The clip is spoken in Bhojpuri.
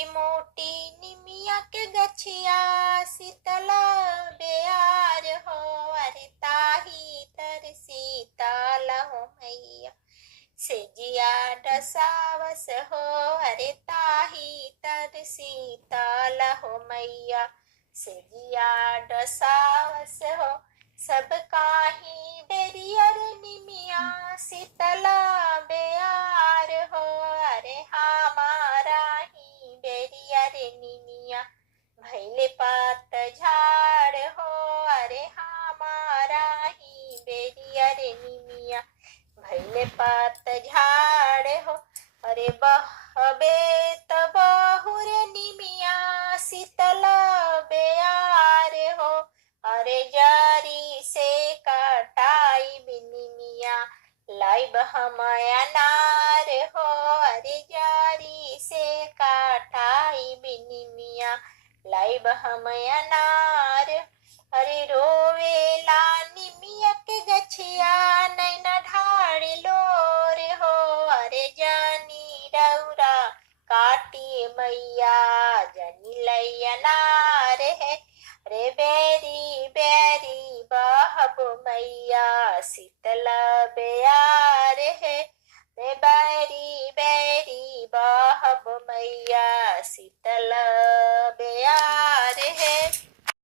मोटी मोटी निमिया के गछिया शीतला बेयार हो, अरे ताही तर शीतल हो मैया सेजिया डसावस हो, अरे ताही तर शीतल हो मैया सेजिया डसावस हो। सब काही बेरियर निमिया शीतला बेयार हो, अरे हमारा ही बेरियर निमिया भैले पात झाड़ हो, अरे हमारा ही बेरियर निमिया भैले पात झाड़ हो। अरे बहबे तब बहुरे निमिया शीतल बेयार हो, अरे जारी से कटाई बिनिमिया लाइब हमया नार हो, अरे जारी से कटाई बिनिमिया लाइब हमया नार। अरे रोवेला निमिया के गछिया नैना ढाड़ लोर हो, अरे जानी रौरा काटी मैया जनी लैया नार है, रे बेरी बेरी बहब मैया शीतल बेयार है, रे बेरी बेरी बहब मैया